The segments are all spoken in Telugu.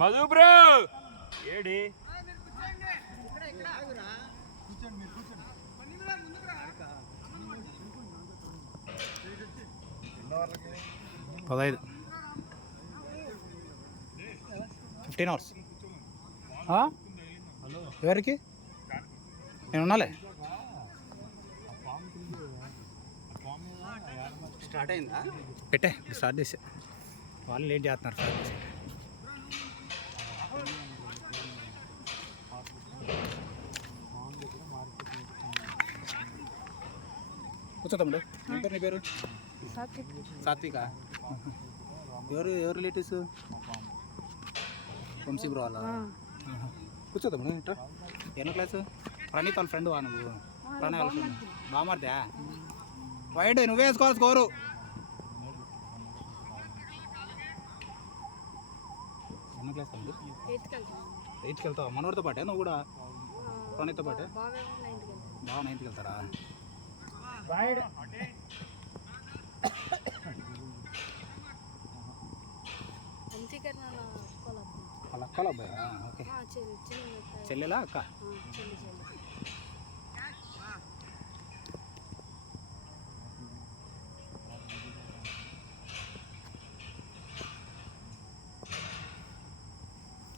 మధు బ్రో ఏడి పదహైదు 15 hours ఎవరికి నేను ఉన్నాలే స్టార్ట్ అయిందా పెట్టే స్టార్ట్ చేసే వాళ్ళు లేట్ చేస్తున్నారు స్టార్ట్ చేసి కూర్చో తమ్ముడు ఏం పేరు నీ పేరు సాత్విక ఎవరు రిలేటివ్స్ వంశీ బ్రో వాళ్ళ కూర్చో తమ్ముడు ఇంటర్ ఎన్నో క్లాసు ప్రణీత్ వాళ్ళ ఫ్రెండ్ వా నువ్వు ప్రణయ్ వాళ్ళ ఫ్రెండ్ బామర్దా వైడ్ నువ్వే వేసుకోవాలి స్కోరు ఎన్నో క్లాస్ తమ్ముడు 8కి వెళ్తావా మనోడితో పాటే నువ్వు కూడా ప్రణీత్తో పాటే బాగా 9కి వెళ్తారా వాళ్ళ అక్కల అబ్బాయి ఓకే చెల్లెలా అక్క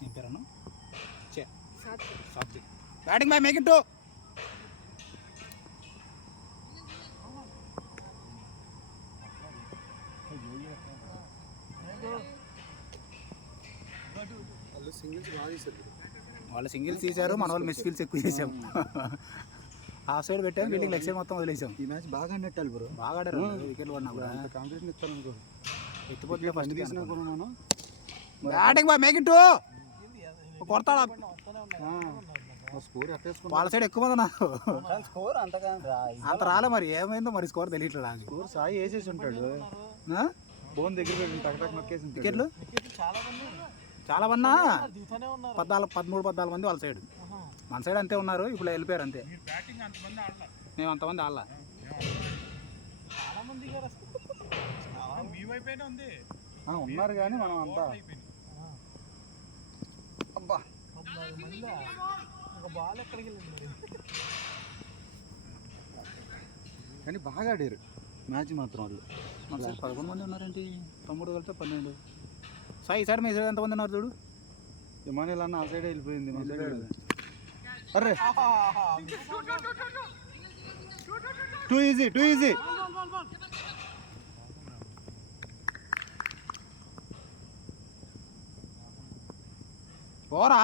ఏం పేరన్నా Satvik batting bye make it two వాళ్ళు సింగిల్స్ తీశారు మన వాళ్ళు మిస్ ఫీల్స్ ఎక్కువ చేసాం హాఫ్ సైడ్ పెట్టాం ఫీల్డింగ్ లెగ్ సైడ్ మొత్తం వదిలేసాం ఈ మ్యాచ్ బాగా నెట్టాలి బ్రో బాగా ఆడారు వికెట్లు పడినా కూడా కాంపిటీషన్ ఇస్తాను అనుకో ఎత్తిపోతే ఫస్ట్ తీసిన మనం batting boy make it two కొడతాడా స్కోర్ ఎట్టేసుకున్నా వాళ్ళ సైడ్ ఎక్కువ మంది ఉన్నారు స్కోర్ అంత రాలే మరి ఏమైందో మరి స్కోర్ తెలియట్లేదు అది స్కోర్ సాయి వేసేసి ఉంటాడు ఫోన్ దగ్గర పెట్టి టక్ నొక్కేసి వికెట్లు చాలా మంది 13-14 మంది వాళ్ళ సైడ్ మన సైడ్ అంతే ఉన్నారు ఇప్పుడు వెళ్ళిపోయారు అంతే మేము అంతమంది ఆడలా ఉన్నారు కానీ మనం అంతా అబ్బా కానీ బాగా ఆడారు మ్యాచ్ మాత్రం వాళ్ళు మన సైడ్ 11 మంది ఉన్నారేంటి తమ్ముడు కలితే 12 సాయి సైడ్ మీ సైడ్ ఎంతమంది ఉన్నారు చూడు ఇమానుయల్ అన్న ఆ సైడ్ వెళ్ళిపోయింది మా సైడ్ అరే టూ ఈజీ ఓరా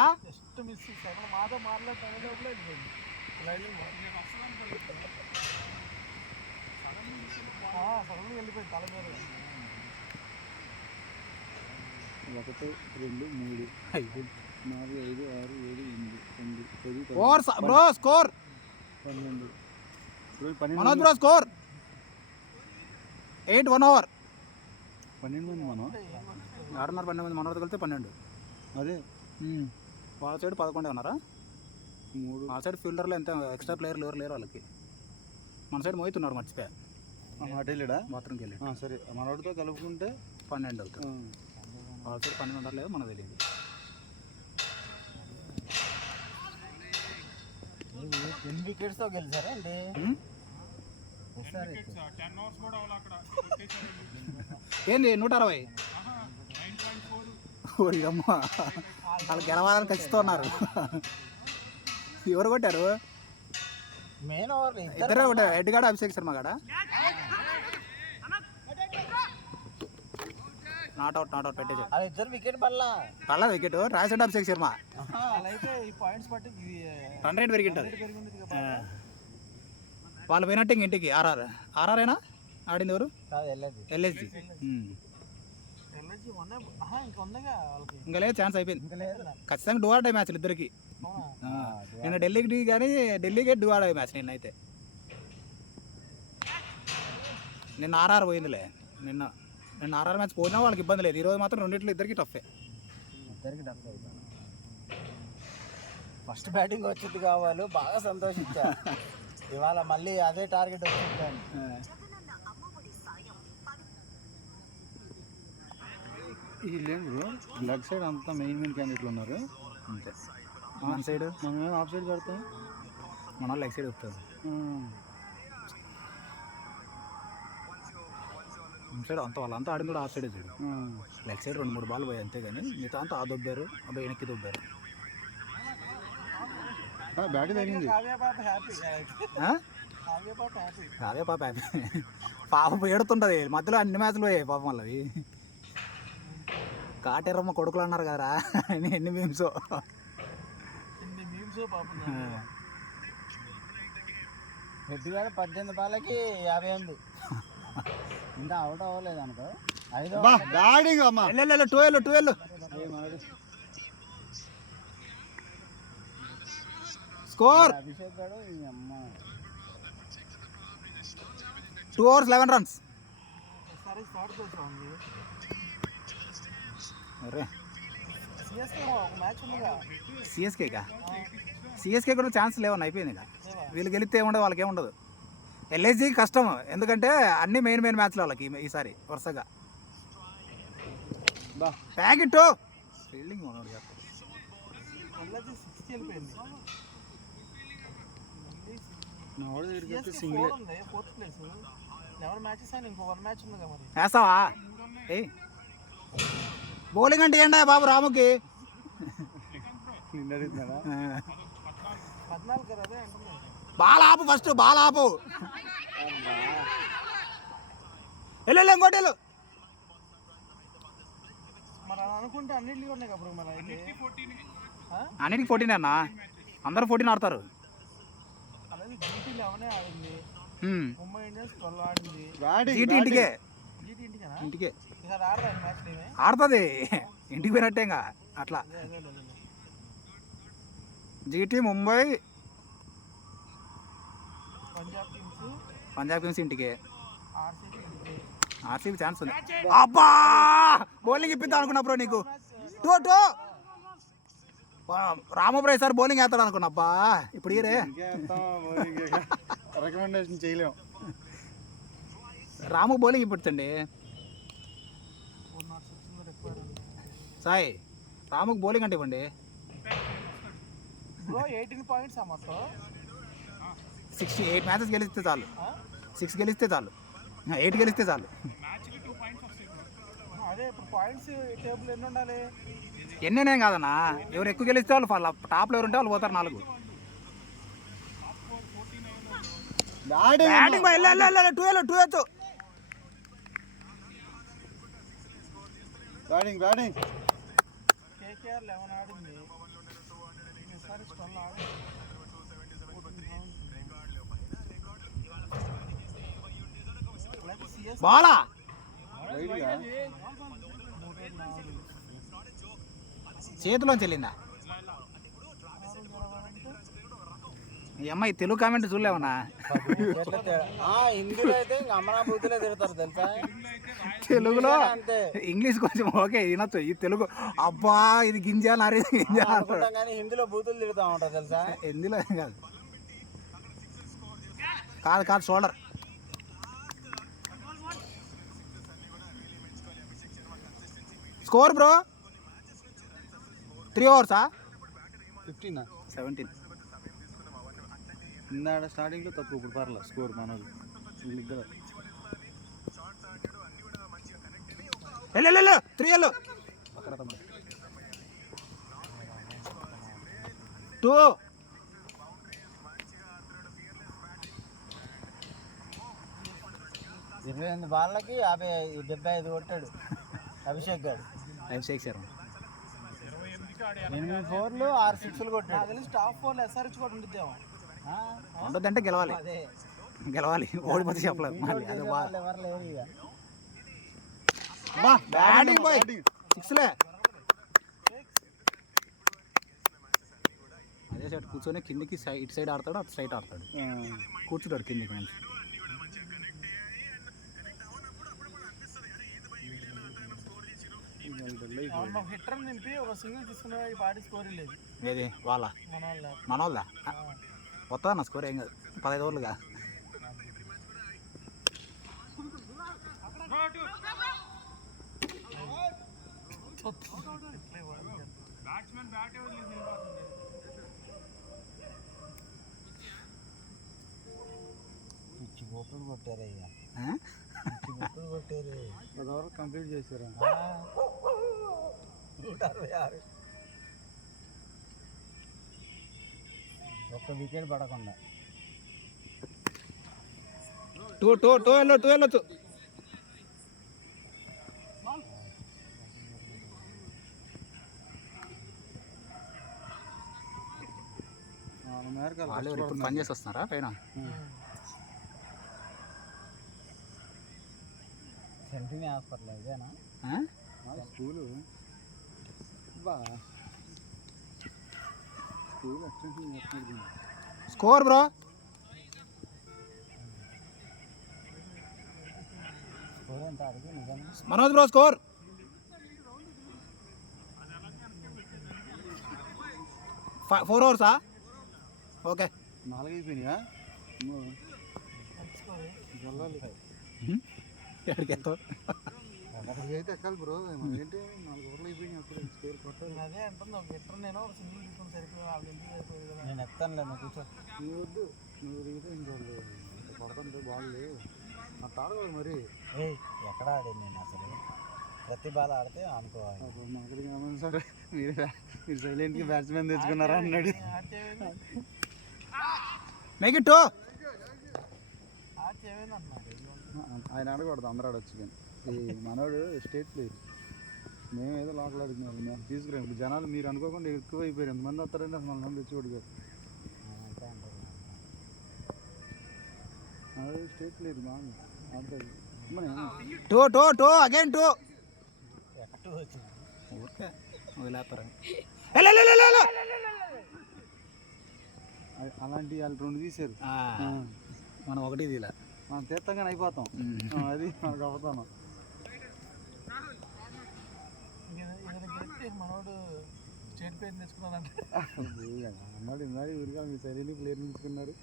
ఒకటి 2 3 5 4 5 6 7 8 9 10 over bro score 12 Manoj bro score 8 1 over 12 మంది మనం ఆడున్నారు 12 మంది మనోజ్ కలితే 12 అదే వాళ్ళ సైడ్ 11 ఉన్నారా 3 ఆ సైడ్ ఫీల్డర్లో ఎంత ఎక్స్ట్రా ప్లేయర్లు ఎవరు లేరు వాళ్ళకి మన సైడ్ మోయితున్నారు మర్చిపోయా అటు వెళ్ళాడా బాత్రూమ్కి వెళ్ళి సరే మనోడితో కలుపుకుంటే 12 అవుతుంది వాళ్ళ సైడ్ 12 ఉంటారు లేదు మనకు తెలియదు ఎన్ని వికెట్స్తో గెలిచారా అండి ఏంది 160 ఓరి అమ్మ వాళ్ళు గెలవాలని ఖచ్చితంగా ఉన్నారు ఎవరు కొట్టారు మెయిన్ ఓవర్ ఇద్దరే కొట్టారు హెడ్గాడు అభిషేక్ శర్మ కాడ నాట్అవుట్ పెట్టేసాడు ఇద్దరు వికెట్ పడలా వికెట్ రాయసెడ్ అభిషేక్ శర్మ రన్ రేట్ పెరిగింటుంది వాళ్ళు పోయినట్టు ఇంటికి ఆర్ఆర్ఏనా ఆడింది ఎవరు ఎల్ఎస్జి ఇంకా లేదు ఛాన్స్ అయిపోయింది ఖచ్చితంగా డూ ఆర్ డై మ్యాచ్లు ఇద్దరికి నిన్న ఢిల్లీకి డూ ఆర్ డై మ్యాచ్ నిన్నైతే నిన్న ఆర్ఆర్ పోయిందిలే నిన్న ఆర్ఆర్ మ్యాచ్ పోయినా వాళ్ళకి ఇబ్బంది లేదు ఈరోజు మాత్రం రెండిట్లో ఇద్దరికి టఫే ఫస్ట్ బ్యాటింగ్ వచ్చింది కావాలి బాగా సంతోషించా ఇవాళ మళ్ళీ అదే టార్గెట్ వచ్చింది వీళ్ళేం బ్రో లెగ్ సైడ్ అంతా మెయిన్ క్యాండిడేట్లు ఉన్నారు. అంతే. మన సైడ్ మనం ఆఫ్ సైడ్ పడతాం, మన వాళ్ళు లెగ్ సైడ్ వస్తుంది. మన సైడ్ అంతా వాళ్ళంతా ఆడింది కూడా ఆఫ్ సైడ్ చూడు. లెగ్ సైడ్ 2-3 బాల్ పోయాయి అంతే, కానీ మిగతా అంతా ఆ దొబ్బారు, అబ్బాయి వెనక్కి దొబ్బారు. బ్యాట్ తగిలింది. కావే పాప హ్యాపీ. పాప ఏడుతుంటది మధ్యలో అన్ని మ్యాచ్లు పోయాయి పాపం వాళ్ళవి. కాటేరమ్మ కొడుకులు అన్నారు కదరా ఎన్ని మీమ్స్. పెద్దగాడు 18 బాలకి 58 ఇంకా అవుట్ అవ్వలేదు అనుకో. 5 బ్యాటింగ్ అమ్మా 12 స్కోర్. అభిషేక్ గాడు అమ్మ 2 overs 11 runs. అరే సిఎస్కే కూడా ఛాన్స్ లేవని అయిపోయింది. ఇక వీళ్ళు గెలిస్తే ఏముండదు, వాళ్ళకి ఏముండదు. ఎల్ఐసి కష్టం, ఎందుకంటే అన్ని మెయిన్ మ్యాచ్లు వాళ్ళకి ఈసారి వరుసగా. ప్యాకెట్ ఫీల్డింగ్ వేస్తావా? ఏ బౌలింగ్ అంటే ఏంటా బాబు రాముకి? బాల్ ఆపు, ఫస్ట్ బాల్ ఆపు. వెళ్ళు ఇంకోటి అన్నిటికి 14 అన్న, అందరూ 14 ఆడతారు. జీటీ ఇంటికే ఆడుతుంది, ఇంటికి పోయినట్టే ఇంకా అట్లా. జీటీ ముంబై, పంజాబ్ కింగ్స్ ఇంటికే. ఆర్సీబీ ఛాన్స్ ఉంది. అబ్బా బౌలింగ్ ఇప్పిద్దాం అనుకున్నా బ్రో నీకు. 2 రామబ్రాయ్ సార్ బౌలింగ్ వేస్తాడు అనుకున్నా. అబ్బా ఇప్పుడు ఈరే రికమెండేషన్ చేయలేము. రాము బౌలింగ్ ఇప్పించండి సాయి. రాముకు బౌలింగ్ అంటే ఇవ్వండి. 68 మ్యాచెస్ గెలిస్తే చాలు, 6 గెలిస్తే చాలు, 8 గెలిస్తే చాలు. ఎన్నేం కాదన్నా, ఎవరు ఎక్కువ గెలిస్తే వాళ్ళు టాప్లో ఎవరు ఉంటే వాళ్ళు పోతారు 4. బ్యాటింగ్ 2 బ్యాటింగ్ బాలా చేతిలోంచి వెళ్ళిందా? ఈ అమ్మాయి తెలుగు కామెంట్ చూడలేవన్నా? హిందీలో అయితే అమరాబూతిలో తిడతారు తెలుసా, తెలుగులో ఇంగ్లీష్ కొంచెం ఓకే వినొచ్చు, ఈ తెలుగు అబ్బా ఇది గింజ నారే గింజ కానీ హిందీలో బూతులు తిడతా ఉంటారు తెలుసా. హిందీలో కాదు కాదు షోల్డర్. Score bro 3 overs 15 17. ఇందాడ స్టార్టింగ్లో తక్కువ, ఇప్పుడు పర్లేదు స్కోర్ మనది. వెళ్ళు 3 2 28 బాళ్ళకి 75 కొట్టాడు అభిషేక్ గారు. అభిషేక్ శర్మ 8 4లు 6 6లు కొట్టాడు. స్టాఫ్ 4 ఎస్ఆర్హెచ్ కూడా ఉండిద్దేమో. ఉండొద్దంటే గెలవాలి, గెలవాలి, ఓడిపోతే చెప్పలేదు మళ్ళీ. అదే బ్యాటింగ్ బాయ్ 6లే. అదే సైడ్ కూర్చొని కిందికి ఇటు సైడ్ ఆడతాడు, అటు సైడ్ ఆడతాడు, కూర్చుంటాడు కిందికి మంచి. హిట్టర్ నింపి ఒక సింగిల్ తీసుకున్న పార్టీ స్కోర్ లేదు. ఏది వాళ్ళ మన వాళ్ళ వస్తుందా నా స్కోర్? ఏం కాదు, 15 ఓవర్లుగా. బ్యాట్స్మెన్ బ్యాటే వదిలేసి వెళ్ళిపోతుంది. పిచ్చి గోపులు కొట్టారయ్యా, ఆ? పిచ్చి గోపులు కొట్టారు. 10 ఓవర్లు కంప్లీట్ చేశారా? 166. ఒక్క వికెట్ పడకుండా. టూ వెళ్ళొచ్చు. వాళ్ళు ఇప్పుడు పని చేసి వస్తున్నారా పైన? సెంటినీ హాస్పిటల్ ఇదేనా? School school extension. Score bro. School ఎంత అడిగి నిజంగా మనోజ్ బ్రో స్కోర్. ఫోర్ ఓవర్సా? ఓకే 4 అయిపోయినాయా? ఎక్కడికి వెళ్తావు? అక్కడికి అయితే ఎక్కాలి బ్రో. ఏంటి 4 ఓవర్లు అయిపోయినాయి అప్పుడు స్కోర్ కొట్టాలి. అదే అంటుంది ఒక గెటర్ నేను ఒక సింగిల్ తీసుకుని సరిపోయి వాళ్ళ ఇంటికి సరిపోయి కదా. నేను ఎత్తాను లేదు, కూర్చో. నువ్వు వద్దు, నువ్వు దిగితే ఇంకోళ్ళు కొడతాంటే బాగుంది. నాకు ఆడకూడదు మరి. ఎక్కడ ఆడేది నేను అసలు? ప్రతి బాల్ ఆడితే అనుకోవాలి. మాకు ఏమన్నా సరే మీరు సైలెంట్గా బ్యాట్స్మెన్ తెచ్చుకున్నారా అన్నాడు. Make it 2. ఆయన ఆడకూడదు, అందరూ ఆడొచ్చు. కానీ ఈ మనోడు స్టేట్ ప్లేయర్, మేము ఏదో లోకల్ ఆడుతున్నాం. మేము తీసుకురాం. ఇప్పుడు జనాలు మీరు అనుకోకుండా ఎక్కువ అయిపోయారు. ఎంతమంది వస్తారంటే అసలు మన తెచ్చుకోడు గారు. స్టేట్ ప్లేయర్ బాగుంది ఆడుతుంది. 2 అగైన్ 2. అలాంటి వాళ్ళు 2 తీశారు, మనం 1 తీలా. మనం తీర్థంగానే అయిపోతాం. అది మనకు అవుతాను. మనోడు స్టేట్ ప్లేయర్ తెచ్చుకున్నాడంటే అన్నాడు ఇందాక ఊరిగా మీ సైలెంట్ ప్లేయర్ తీసుకున్నారు.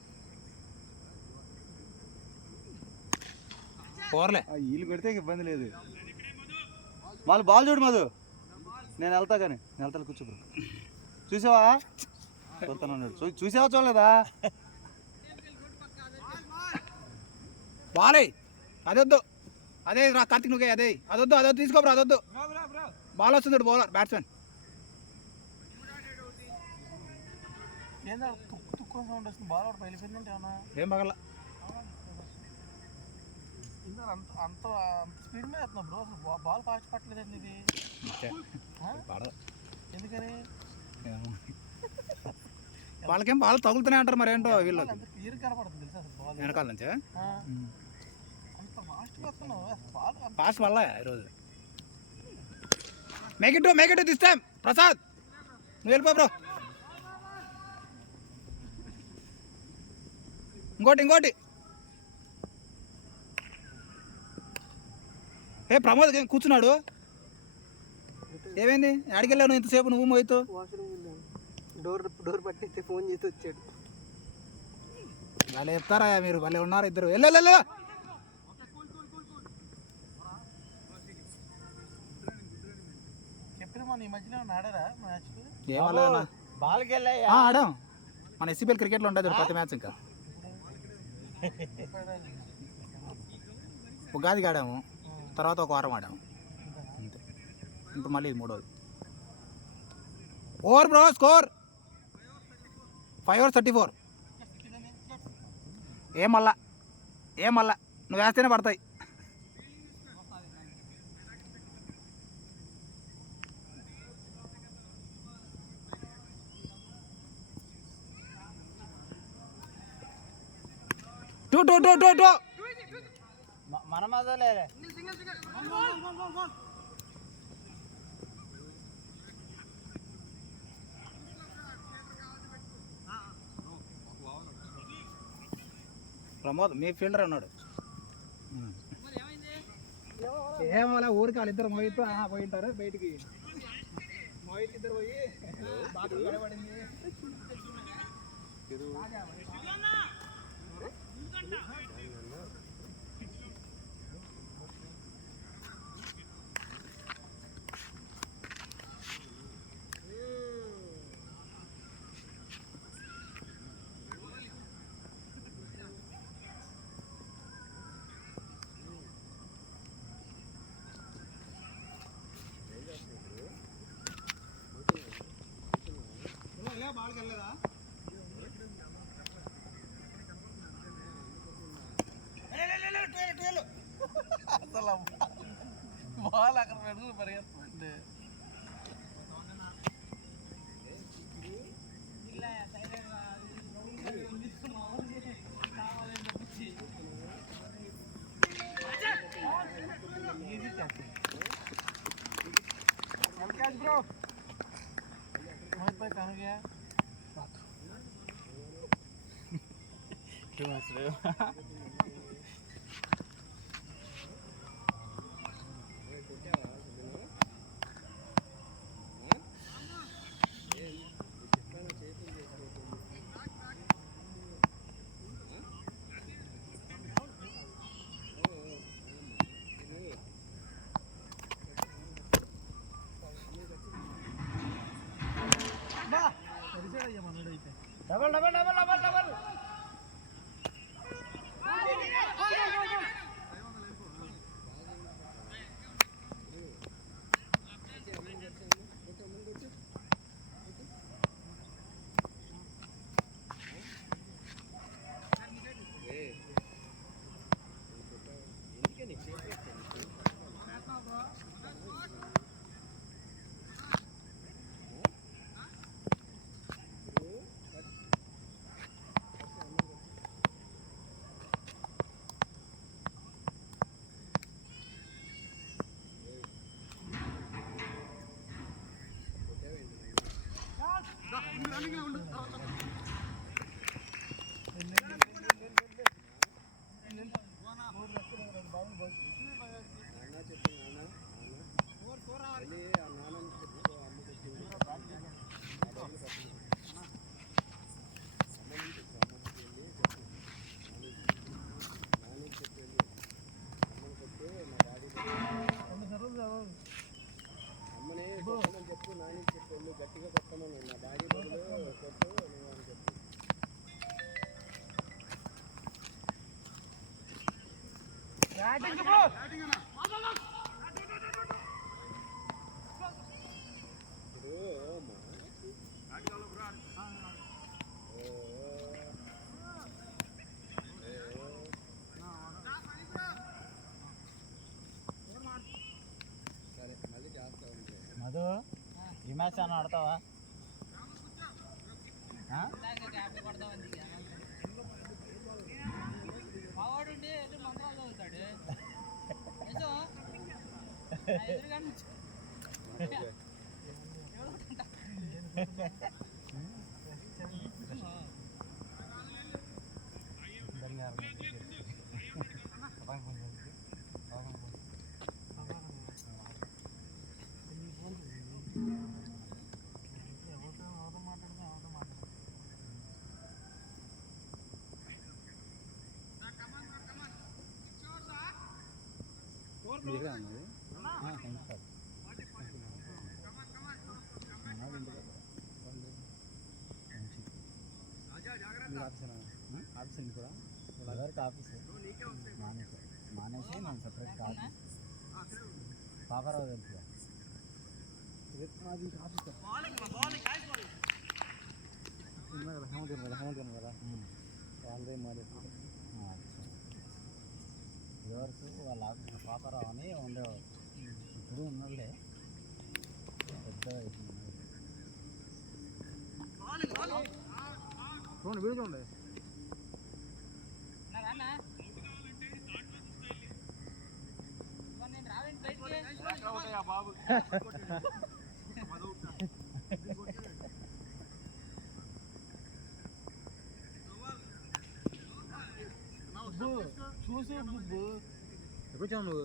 వీళ్ళు పెడితే ఇబ్బంది లేదు. వాళ్ళు బాల్ చూడు మధు, నేను వెళ్తా. కానీ నేను వెళ్తాను, కూర్చో. చూసావా? చూస్తాను అన్నాడు. చూసావా చూడలేదా? బాలే అదొద్దు, అదే రా కార్తిక్ నువ్వే, అదొద్దు తీసుకోబ్రా, అదొద్దు. బాల్ వస్తుంది బౌలర్ బ్యాట్స్మెన్. ఏందా తుక్కు సౌండ్ వస్తుంది? బాల్ ఒకటి వెళ్ళిపోయిందంటే ఏమన్నా? ఏం పగల అంత స్పీడ్ మీద వేస్తున్నావు బ్రో. అసలు బాల్ ఫాస్ట్ పట్టలేదండి ఇది. ఎందుకని? వాళ్ళకేం బాల్ తగులుతున్నాయి అంటారు, మరి ఏంటో వీళ్ళు క్లియర్ కనపడుతుంది తెలుసా అసలు బాల్ వెనకాల నుంచి. అంత ఫాస్ట్గా వస్తున్నావు బాల్. ఫాస్ట్ వల్ల ఈరోజు. Make it this time. Prasad నువ్వు వెళ్ళిపో బ్రో. ఇంకోటి ప్రమోద్ కూర్చున్నాడు. ఏమైంది? ఆడికెళ్ళావు నువ్వు ఇంతసేపు? నువ్వు మోయితో డోర్ పట్టి ఫోన్ చేసి వచ్చాడు. భలే చెప్తారా మీరు, భలే ఉన్నారు ఇద్దరు. వెళ్ళు. చెప్పిన మన ఈ మధ్యలో ఆడారా మ్యాచ్? ఏమన్నా బాల్కి వెళ్ళాయి ఆడాం. మన ఎస్సీపీఎల్ క్రికెట్లో ఉంటుంది ప్రతి మ్యాచ్. ఇంకా ఉగాదికి ఆడాము, తర్వాత ఒక వారం ఆడాము అంతే. ఇప్పుడు మళ్ళీ 3వది ఓవర్ బ్రో. Score 5 overs 34. ఏం మళ్ళా నువ్వు వేస్తేనే పడతాయి. టూ మన మజలే. ప్రమోద్ మీ ఫీల్డర్ ఉన్నాడు. ఏమో ఊరికి వాళ్ళిద్దరు మోయితో పోయి ఉంటారు బయటికి. మోయికి ఇద్దరు పోయి బాత్రూమ్ పడబడింది. అసలు బాల్ అక్కడ పెడుతూ పరిగెత్తుంది. कैच ब्रो मोहित भाई कहाँ गया टू मच रे double double double double double batting bro Madhu ఈ మ్యాచ్ అని ఆడతావా ఆఫీస్ కూడా ఎవరికి ఆఫీస్ మానేసి నేను సపరేట్గా ఆఫీస్ పాపరావు తెలుసు హేమంత్ కదా వాళ్ళదే మరి ఎవరికి వాళ్ళ ఆఫీస్లో పాపరావు అని ఉండేవారు ఇప్పుడు ఉన్నోళ్ళే పెద్దగా అవుతుంది వీడియో చూడండి బాబు చూసి ఎప్పుడు వచ్చావు నువ్వు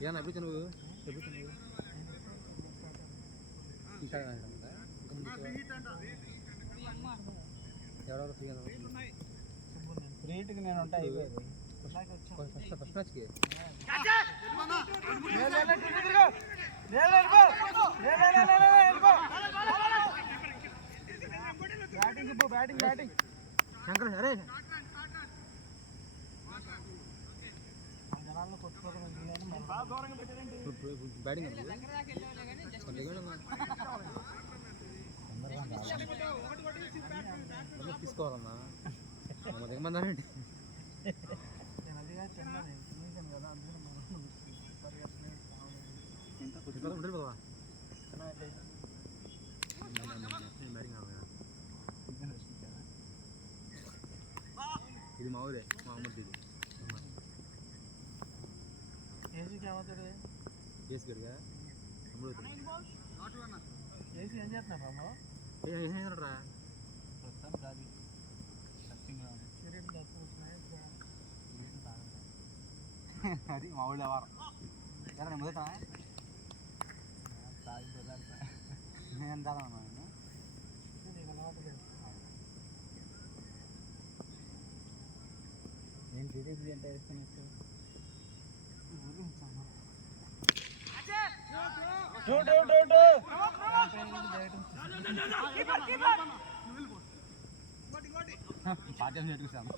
ఏనా ఎప్పుడు నువ్వు ఇంకా ఎవరెవరు ఫ్రీట్కి నేను ఉంటా అయిపోయింది ఫస్ట్ మ్యాచ్కి బ్యాటింగ్ బ్యాటింగ్ శంకర్ అరే బ్యాటింగ్ తీసుకోవాలన్నా దిగమందానండి నేను అదిగా తిన్నాను తినేసాను కదా అందుకని మనం ఉంటుంది ఇది మా ఊరే మా అమ్మది ఇది ఏసీకి ఏమవుతాడు ఏసు గడిగా అమ్ముడు ఏసీ ఏం చేస్తున్నాడు అమ్మ ఏం చేస్తున్నాడు ప్రస్తుతానికి అది టచ్చింగ్గా ఉంది. సిగరెట్ దర్శనం వచ్చినాయి అది మా ఊళ్ళో వారం ఎలా నేను మొదట తాగి కుదరతా నేను తాగను నీకు అలవాటు లేదు నేను టీడీపీ అంటే వేసుకున్నట్టు పాఠ్యం నేర్పిస్తాను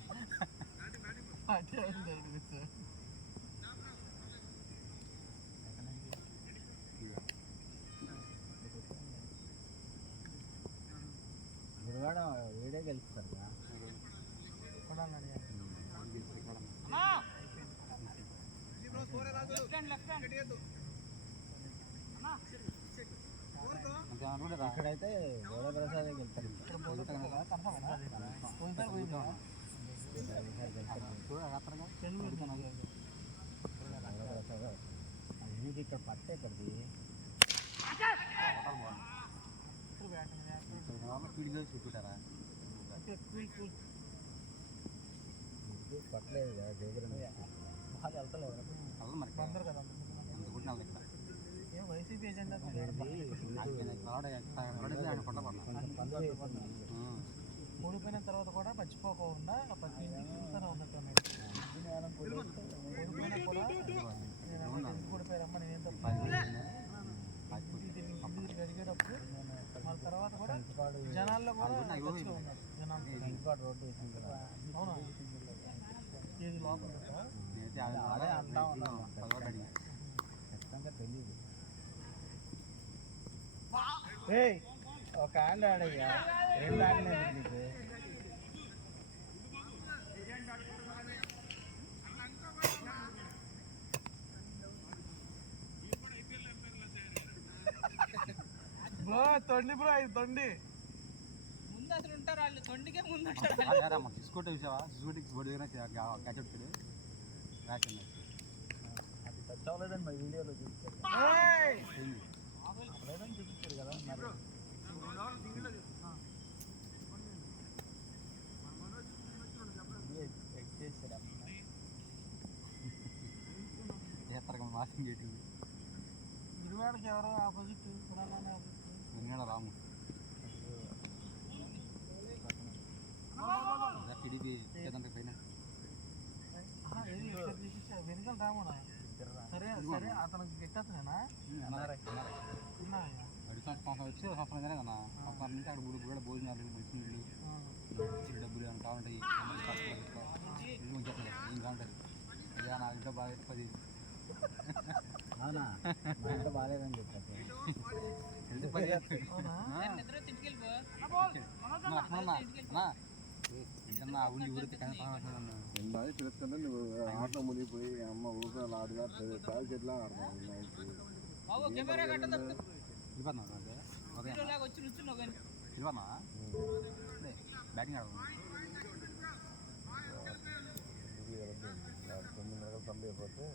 గురువాడ వీడే గెలుస్తారు కదా ఇక్కడైతే గోడ ప్రసాదే గెలుస్తారు ఇక్కడ పట్టే ఇక్కడిది చూపించారా పట్టలేదు కదా దగ్గర వాళ్ళు వెళ్తలేదు అలా మరి అందరు కదా అందుకుంటున్నా ఇక్కడ ఏం వైసీపీ ఎజెండా ఓడిపోయిన తర్వాత కూడా మర్చిపోకుండా ప్రతి ఇంటికి చూస్తూనే ఉన్నట్టు ఓడిపోయినా కూడా నేను ఓడిపోయారమ్మా నేనేం తప్ప ఇంటికి అడిగేటప్పుడు వాళ్ళ తర్వాత కూడా జనాల్లో కూడా జనాలు రోడ్డు వేసింది కదా అవునా ఏది లోపల అదే అంటా ఉన్నాను ఖచ్చితంగా తెలియదు ఒక హ్యాండ్ ఆడయ్యా 2 హ్యాండ్ నీకు బ్రో తొండి బ్రో ఇది తొండి ముందు అసలు ఉంటారు వాళ్ళు తొండికే ముందు ఉంటారు సిస్కోట చూసావా సిస్కోటికి బోర్డు దగ్గర క్యాచ్ అవుతుంది రాసింది అది టచ్ అవ్వలేదని మా వీడియోలో చూపించారు అవ్వలేదని చూపించారు కదా మరి వాషింగ్ చేసింది గురువాడికి ఎవరో ఆపోజిట్ రాము టీడీపీ పైన వెనుకలు రామోనా సరే సరే అతనికి గెట్టేస్తున్నానా సంవత్సరం వచ్చి సంవత్సరం కానీ అన్న సంవత్సరం నుంచి అక్కడ కూడా భోజనాలు మంచినీళ్ళు డబ్బులు ఏమైనా కావాలంటే ఏం కావాలి అదే నా ఇంట్లో బాగా 10 అవునా మా ఇంట్లో బాగాలేదని చెప్పారు తెలుస్తుంది నువ్వు ఆటలో మునిగిపోయి అమ్మ ఊపిరి ఆడుగా తాగి చెట్లా ఆడతావు బ్యాటింగ్ ఆడదాం 9 నెలలు తల్లి అయిపోతే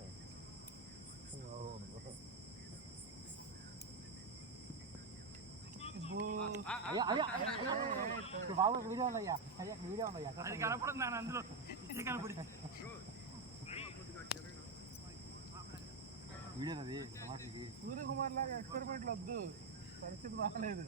బాబు వీడియో ఉందయ్యా వీడియో ఉందయ్యా అది కనపడదు నాన్న అందులో ఇది కనపడింది వీడియో అది సూర్యకుమార్ లాగా ఎక్స్పెరిమెంట్లు వద్దు పరిస్థితి బాగాలేదు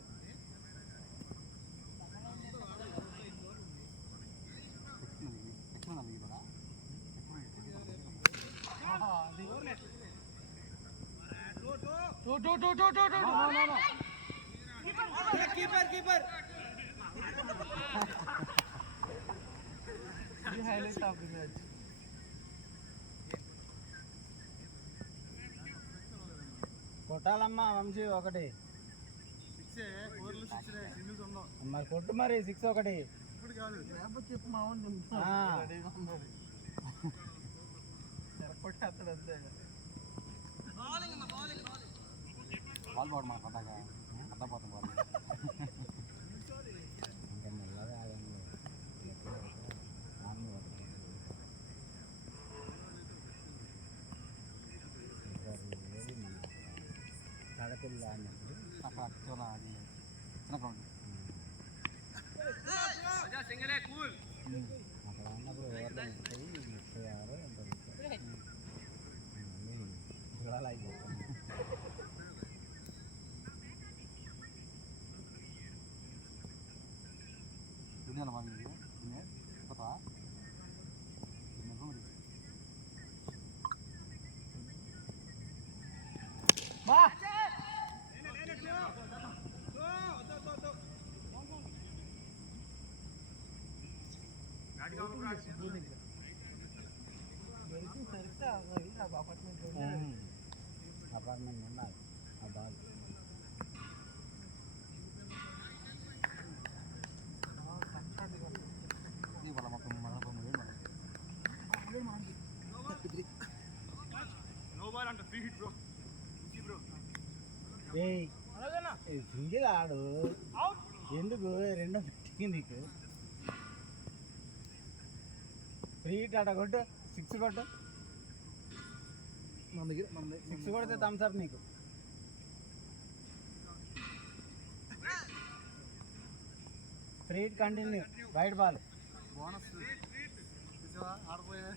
keeper highlight of the match కొట్టాలమ్మా వంశీ ఒకటి 6 4 6 సింగిల్స్ ఉండవు మరి కొట్టు మరి 6-1. ఇప్పుడు కాదు లేకపోతే చెప్పు మా వాడిని రెడీగా ఉన్నది కొట్టేస్తాడు అంతే బాల్ పోవడం మాకు పడ్డాక అర్థపోతాం బాల్ ఇంకా మెల్లగా ఆగండి కడపల్లి ఆడినప్పుడు అక్కడ అక్కడ అది చిన్న గ్రౌండ్ అక్కడ ఉన్నప్పుడు ఓవర్లో 36 ఎంత చూడాలి అయిపోతుంది దునియాలో వాళ్ళు కొత్త అపార్ట్మెంట్ ఉండాలి ఆ బాల్ సింగిల్ ఆడు ఎందుకు రెండో పెట్టింది నీకు ఫ్రీ హిట్ ఆట కొట్టు 6 కొట్టు 6 కొడితే థమ్స్ అప్ నీకు free hit continue right ball bonus ఆడిపోయా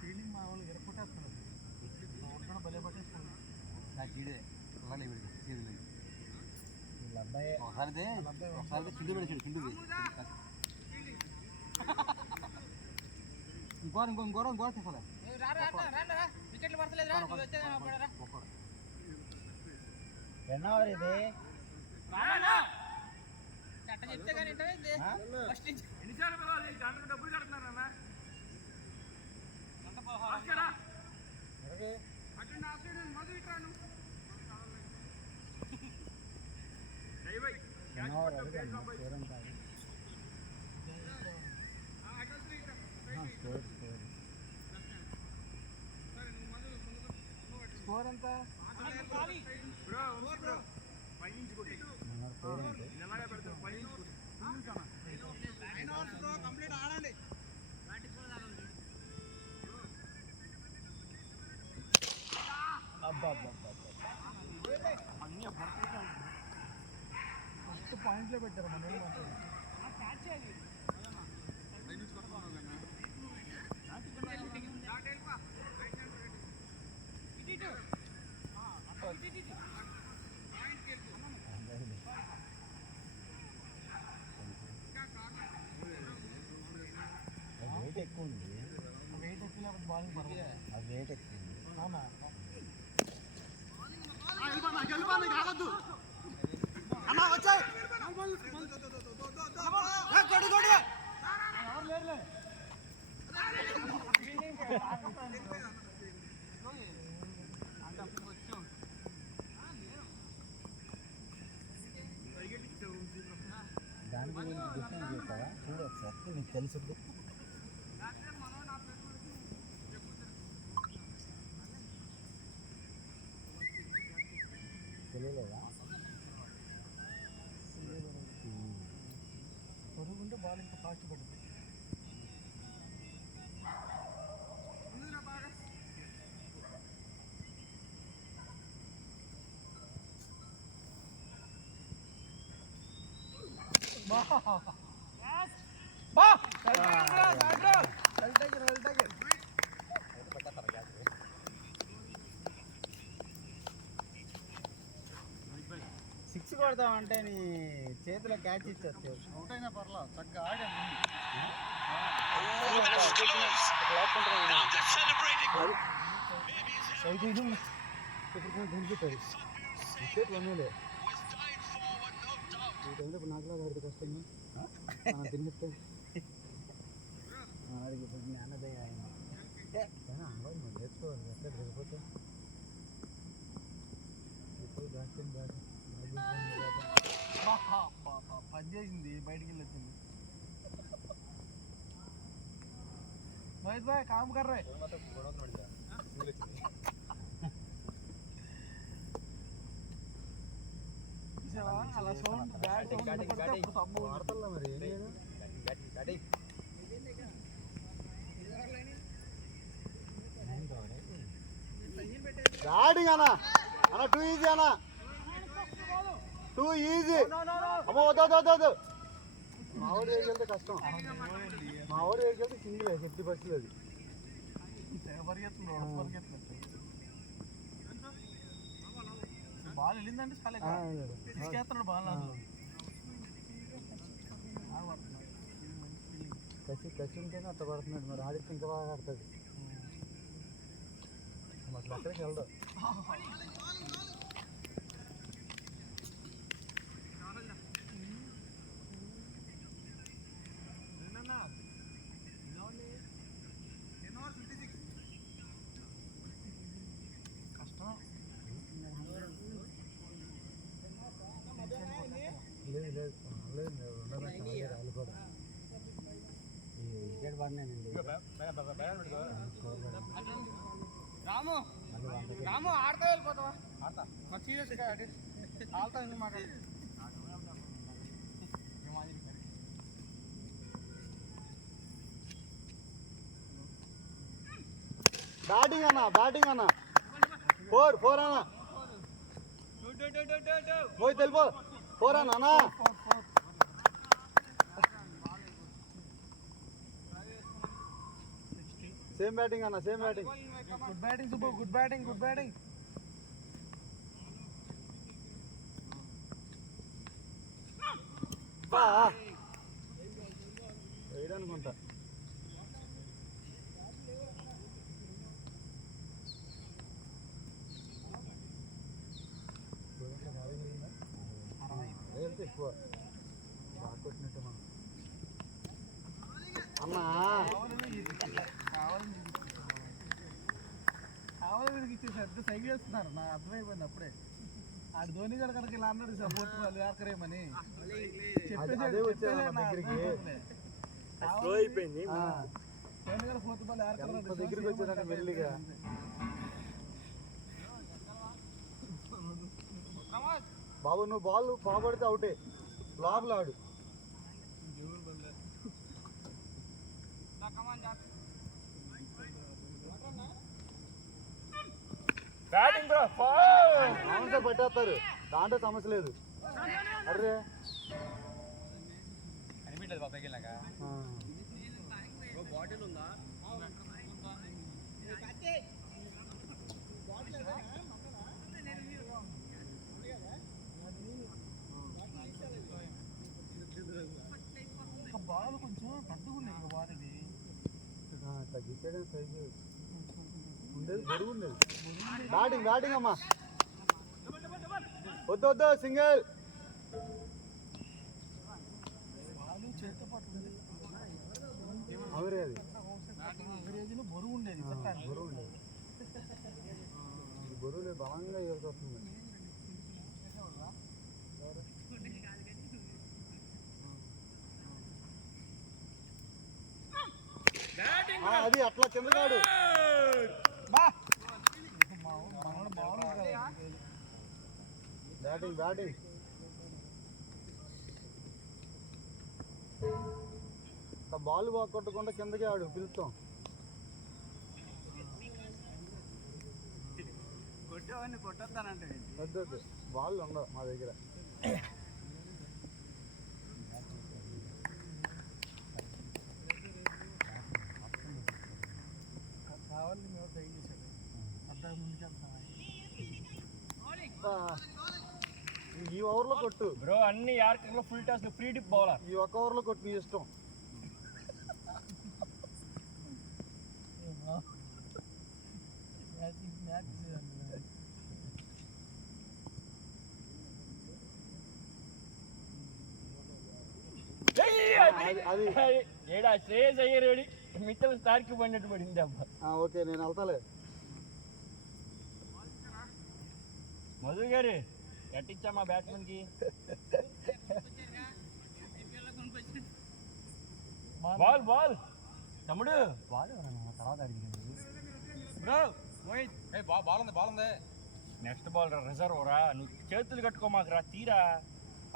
ఫీలింగ్ మా వాళ్ళు ఎరపట్టేస్తున్నారు భలే పట్టేస్తుంది నాకు ఇదే వీళ్ళ అబ్బాయి ఒకసారి చిండు పెడతాడు చిండుది ఇంకోరం తీసుకోలే ఎన్నోవర్ ఇది చెప్తే కానీ డబ్బులు కడుతున్నారన్నా ఎన్నోవర్ అడుగుతాను స్కోర్ ఎంత కంప్లీట్ ఆడండి ఫస్ట్ పాయింట్లో పెట్టారు మన వెయిట్ ఎక్కువ ఉంది వెయిట్ ఎక్కువ బాలింగ్ పర్వాలేదు అది వెయిట్ ఎక్కువ ఉంది అవునా అన్న వచ్చాయి దాని గురించి డిఫరెంట్ చేస్తావా చూడు ఒకసారి నీకు తెలుసు తెలియలేదా పొరుగుంటే బాల్ ఇంకా ఫాస్ట్ పడుతుంది సిక్స్ కొడతామంటే నీ చేతిలో క్యాచ్ ఇచ్చేస్తే అవుట్ అయినా పర్లా చక్కగా ఆడాను అది తినిపిస్తారు వికెట్ వన్నేలే ఈ టైంలో ఇప్పుడు నాకులాగా ఆడితే కష్టంగా మనం తినిపిస్తే ఆడికి ఇప్పుడు జ్ఞానోదయ అయింది కానీ అవ్వాలి మనం నేర్చుకోవాలి ఎక్కడ వెళ్ళిపోతే ఇప్పుడు బ్యాట్స్మెన్ పని చేసింది బయటికి వెళ్ళి వచ్చింది మహేష్ భాయ్ కామ్ కర్ రే అలా సౌండ్ బ్యాట్ వాడతల్లా మరి బ్యాటింగ్ అన్న అన్న టూ ఈజీ అన్న టూ ఈజీ అమ్మో వద్దు మా ఊరు వేసి వెళ్తే కష్టం మా ఊరు వేసి వెళ్తే సింగిల్ 50% అది బాల్ వెళ్ళిందంటే చాలా తీసుకేస్తున్నాడు బాల్ కసి ఉంటేనే అట్లా పడుతున్నాడు మరి ఆడితే ఇంకా బాగా ఆడుతుంది అట్లా ఎక్కడికి వెళ్దాం లేదు రాళ్ళు కూడా ఈ వికెట్ పడినానండి రాము ఆడతా వెళ్ళిపోతావా మరి సీరియస్గా ఆడతా ఎందుకు మాట్లాడు బ్యాటింగ్ అన్న 4 అన్న పోయి తెలుపో 4 అన్న సేమ్ బ్యాటింగ్ అన్న same batting good batting Subbu good batting వేయడనుకుంటా వెళ్తే ఎక్కువ బాగా కొట్టినట్టు మనం అన్నా కావాలని ఇచ్చేసారు సైకిల్ వేస్తున్నారు నాకు అర్థమైపోయింది అప్పుడే ఆడు ధోని గారు కనుక ఇలా అన్నాడు సపోర్ట్ వాళ్ళు ఆడకరేమని చెప్పేసి అయిపోయింది ధోని గారు ఫోర్త్ బాల్ దగ్గరికి వచ్చేదాకా మెల్లిగా బాబు నువ్వు బాల్ బాగుపడితే అవుటే లోపల ఆడు బ్యాటింగ్ బ్రో ఆన్సర్ పట్టేస్తారు దాంట్లో సమస్య లేదు అర్రే అనిపించలేదు బాబు తగిలినాక బాటిల్ ఉందా బాల్ కొంచెం పెద్దగా ఉండేది బాల్ ఇది తగ్గించడం సైజు ఉండేది బరువు ఉండేది బ్యాటింగ్ అమ్మా వద్దు సింగిల్ బాల్ చేతితో పట్టుకుంది అవరేది అంగ్రేజీలో బరువు ఉండేది బరువులే బలంగా వస్తుంది అది అట్లా కిందకాడు బ్యాటింగ్ బాల్ కొట్టకుండా కిందకి ఆడు పిలుస్తాం కొట్టేవాడిని కొట్టొద్దానంటే వద్దు బాల్ ఉండవు మా దగ్గర కావాలి మేము ట్రై చేసాడు అర్థం ముందుకెళ్తాం ఈ ఓవర్లో కొట్టు బ్రో అన్ని యార్కర్లో full toss free dip bowler ఈ ఒక్క ఓవర్లో కొట్టు నీ ఇష్టం ఏడా శ్రేయస్ అయ్యారు మిత్తం స్టార్కి పడినట్టు పడింది అబ్బా. ఓకే నేను వెళ్తాలే. మధు గారు కట్టించా మా బ్యాట్స్మెన్ కి. బాల్ బాల్ తమ్ముడు బాల్ ఎవరన్నా తర్వాత అడిగింది. బ్రో బాల్ ఉంది నెక్స్ట్ బాల్ రిజర్వ్ రా. నువ్వు చేతులు కట్టుకో మాకు రా తీరా.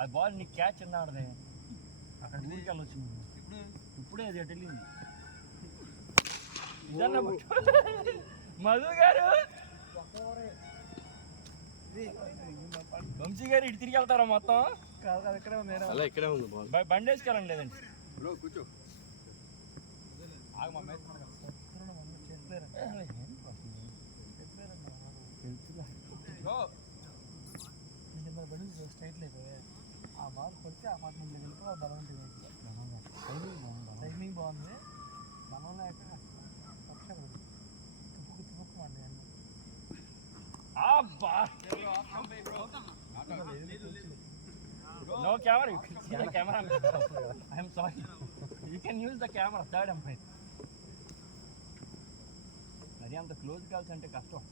అది బాల్ నీకు క్యాచ్ ఉన్నాడదే అక్కడ ఊరికి వెళ్ళొచ్చింది. ఇప్పుడే అది అటు వెళ్ళింది. మధు గారు వంశీ గారు ఇటు తిరిగి వెళ్తారా మొత్తం? ఇక్కడే ఉంది. ఇక్కడే ఉంది బాల్. బండి వేసుకెళ్ళండి లేదండి. కూర్చో. స్ట్రైట్ లేదు ఆ బాల్ కొట్టి ఆ మాట ముందు వెళ్ళిపో. ఆ బలం ఉంటుంది. టైమింగ్ బాగుంది. బలం లేక తుప్పుకు అండి. No camera, you can see the camera. I am sorry. You can use the camera, third umpire. మరి అంత క్లోజ్ కాల్స్ అంటే కష్టం.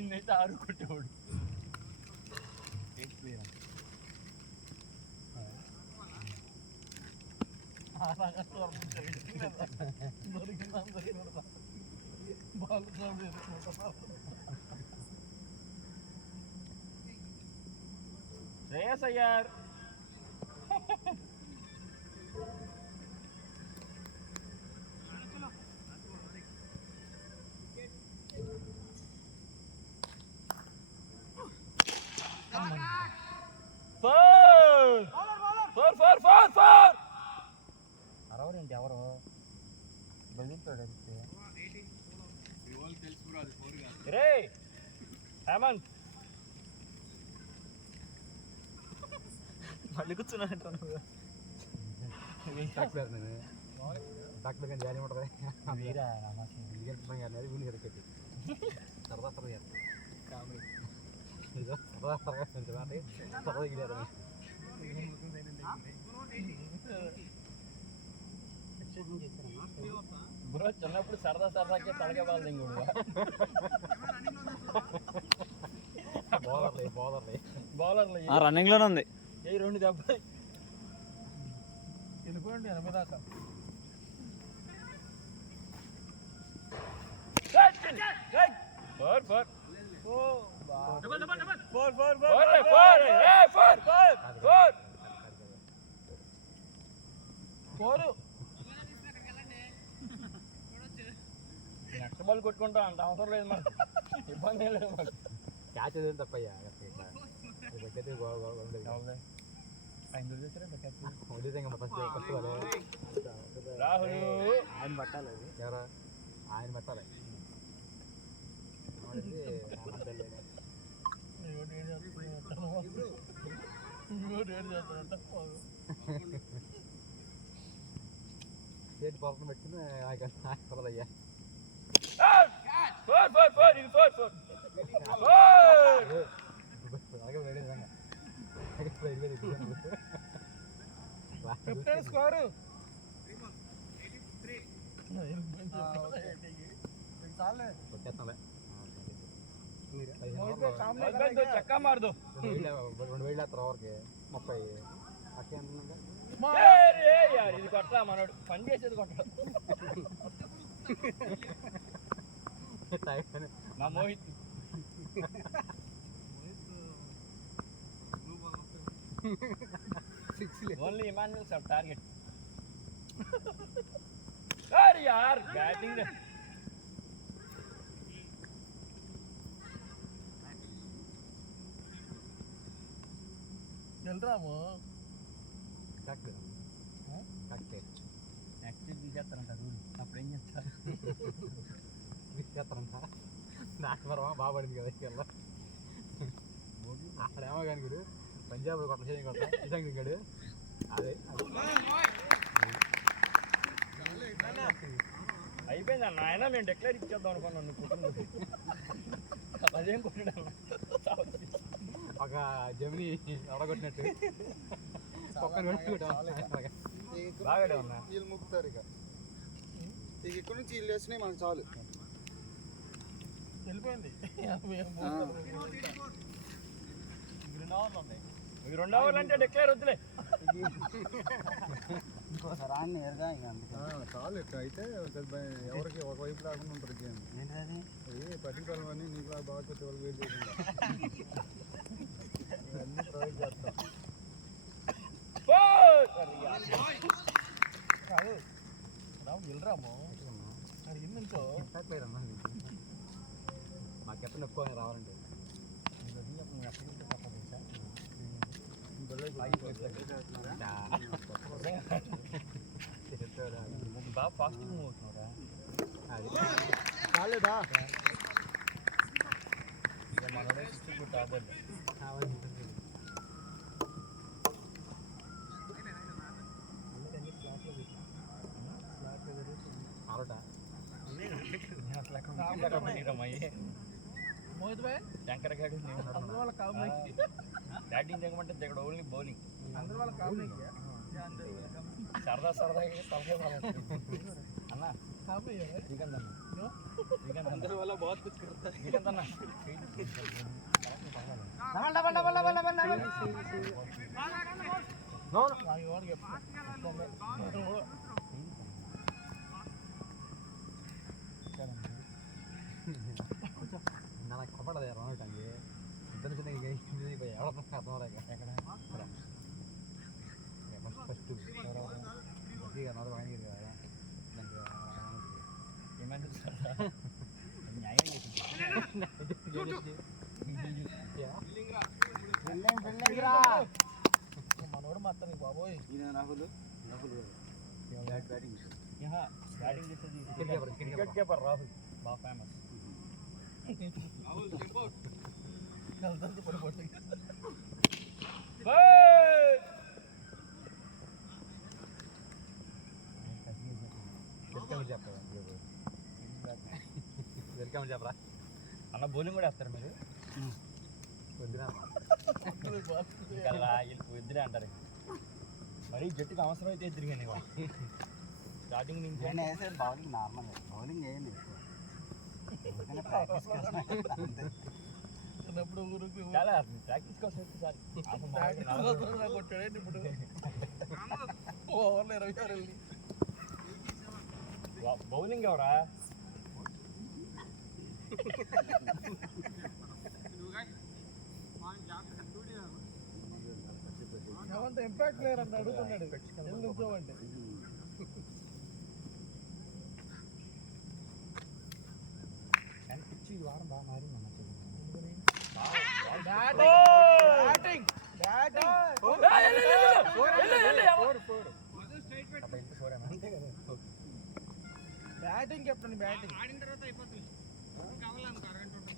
ఇదైతే 6 కొట్టేవాడు. శ్రేయస్ అయ్యార్ అరవరేంటి ఎవరు బెదిరితాడు రే హేమంత్ మళ్ళీ కూర్చున్నాడు. డాక్టర్ కానీ జాయిన్ ఉంటుంది వీళ్ళు కరెక్ట్ సరదా సరదా సరదా గిరారు. బ్రో చిన్నప్పుడు సరదా సరదాకే తలగే వాళ్ళు ఇంకోడు బౌలర్లు రన్నింగ్ లోనే ఉంది. ఏ 2 దెబ్బలు వెళ్ళిపోయండి 80 దాకా. నెక్స్ట్ బాల్ కొట్టుకుంటాం అంత అవసరం లేదు మనకు. ఇబ్బంది ఏం లేదు మాకు. క్యాచ్ ఏదైనా తప్పయ్యా రాహుల్ ఆయన పట్టాలి. అది ఎవరా ఆయన పట్టాలి. స్టేట్ పర్సన్ పెట్టింది అయ్యా. స్కోరు చక్కా మారదు. 2 వేలు ఎవరికి 30 ఇది కొట్టరా మనోడు పని చేసేది కొట్టడు. మా Mohit only Emmanuel sir target. అరే యార్ బ్యాటింగ్ వెళ్ళరాము. నెక్స్ట్ తీసేస్తారంట రూల్. అప్పుడు ఏం చేస్తారు? తీసేస్తారంట. నాకు మరమా బాగా పడింది కదా. అక్కడేమో కానీ గురు పంజాబ్ కొట్ట చేయం కొట్ట నిజంగా ఇంకాడు అదే అయిపోయింది అన్న ఆయన మేము డిక్లేర్ ఇచ్చేద్దాం అనుకున్నాను నువ్వు కుటుంబం అదేం కొట్టడం ఒక జమిని అడగొట్టినట్టు పక్కన బాగానే ఉన్నా వీళ్ళు ముక్కుతారు ఇక ఇక్కడ నుంచి వీళ్ళు వేసినాయి మనకు చాలు. వెళ్ళిపోయింది ఈ 2 అవర్లు అంటే డిక్లేర్ వద్దులే. రాన్ని ఎరగా ఇక చాలు ఇట్లా అయితే ఎవరికి ఒక వైపు రాకుండా ఉంటారు గేమ్. ఏంటది పట్టించాలి అని నీకు బాగా కొట్టి వాళ్ళు వెయిట్ చేయకుండా అన్నీ ప్రొవైడ్ చేస్తాం. కాదు రాము వెళ్ళరాము అది ఎన్నించో మాకెత్త నొక్కువ రావాలంటే బాగా ఫాస్ట్ మూవ్ అవుతున్నారా అది కాలేదా మనోడే సిక్స్ టాపర్లు మోహిత్ భాయ్ శంకర్ గారు అందరూ వాళ్ళ కాంబినేషన్ బ్యాటింగ్ దిగమంటే దిగడు ఓన్లీ బౌలింగ్ అందరూ వాళ్ళ కాంబినేషన్ సరదా సరదాగా సరదా అన్న కాంబినేషన్ శ్రీకాంత్ అన్న శ్రీకాంత్ అందరూ వాళ్ళ బాత్ కుछ करता है శ్రీకాంత్ అన్న నాకు కొప్పడదు రావటానికి ఇద్దరు చిన్న ఎవరో అర్థం రాక ఎక్కడ ఫస్ట్ నలభై ఆయన కదా ఏమంటారు సార్ మనోడు మొత్తం బాబోయ్ రాహుల్ బ్యాటింగ్ చేసేది వికెట్ కీపర్ రాహుల్ బాగా ఫేమస్ కలదంతా పడిపోతుంది వెల్కమ్ చెప్పరా అన్న బౌలింగ్ కూడా వేస్తారు మీరు వద్దురా ఇంకా ఇద్దరే అంటారు మరి జట్టుకు అవసరం అయితే తిరిగాను స్టార్టింగ్ నుంచి బౌలింగ్ నార్మల్ బౌలింగ్ వేయండి చిన్నప్పుడు ఊరికి చాలా ప్రాక్టీస్ కోసం సార్ కొట్టాడండి ఇప్పుడు ఓవర్లు 20 వెళ్ళి బౌలింగ్ ఎవరా ఏమంత ఇంపాక్ట్ ప్లేయర్ అంటే అడుగుతున్నాడు నిల్చోమంటే పిచ్చి ఈ వారం బాగా మారిందన్న బ్యాటింగ్ కెప్టెన్ బ్యాటింగ్ ఆడిన తర్వాత అయిపోతుంది కావాలనుకో అరగంట ఉంటుంది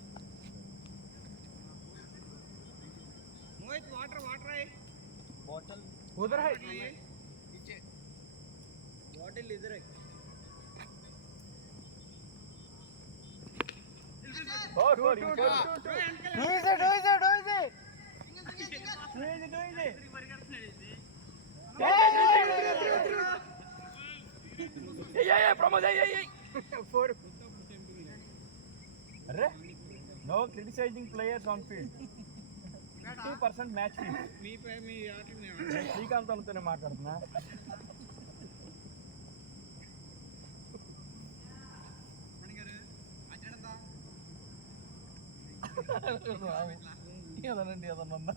మోహిత్ వాటర్ వాటర్ అయ్యి బాటిల్ उधर है पीछे बॉटल इधर है No criticizing players on field. 2% match fee. మీ ఆటలు శ్రీకాంత్ అన్నతోనే మాట్లాడుతున్నా ఏదనండి ఏదన్నా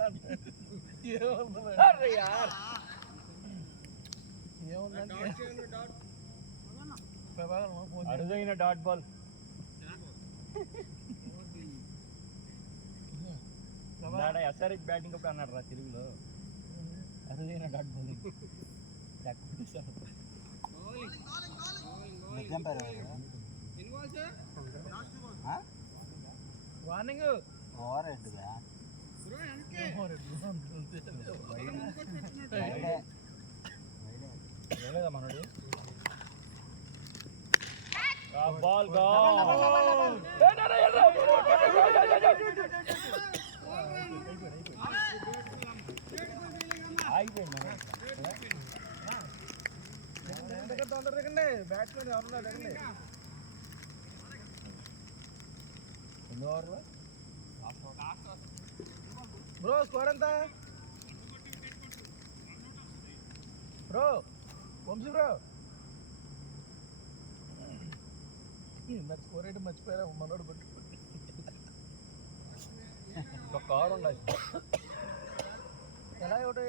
అరుదైన డాట్ బాల్ ఎస్ఆర్హెచ్ బ్యాటింగ్ అప్పుడు అన్నాడు రా తెలుగులో అరుదైన డాట్ బౌలింగ్ వార్నింగ్ ఓవర్ హెడ్గా లేదా మనోడు బాల్ అయిపోయింది బ్యాట్స్మెన్ ఎవరున్నా దిగండి. ఎన్ని ఓవర్లు బ్రో స్కోర్ ఎంత బ్రో? వంశీ బ్రో నాకు స్కోర్ అయితే మర్చిపోయారా మనోడు కొట్టి ఒక్క ఓవర్ ఉండాలి ఎలా ఒకటి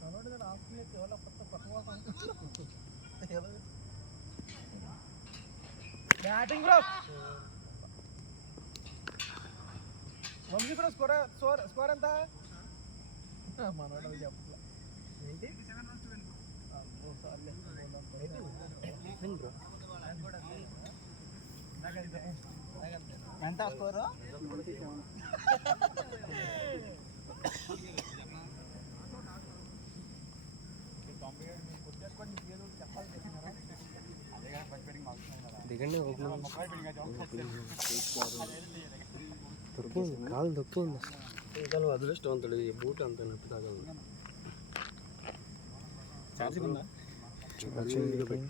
మనోడు నేను ఆస్ట్రేలియా కేవలం కొత్త batting bro. Vamshi bro score ఎంత? మనోడు చెప్పట్లా ఏంటి ఎంత స్కోరు? దిగండి తొక్కింది కాలు తొక్కింది కాలు అదృష్టవంతుడు ఈ బూట్ అంత నొప్పి తాగదు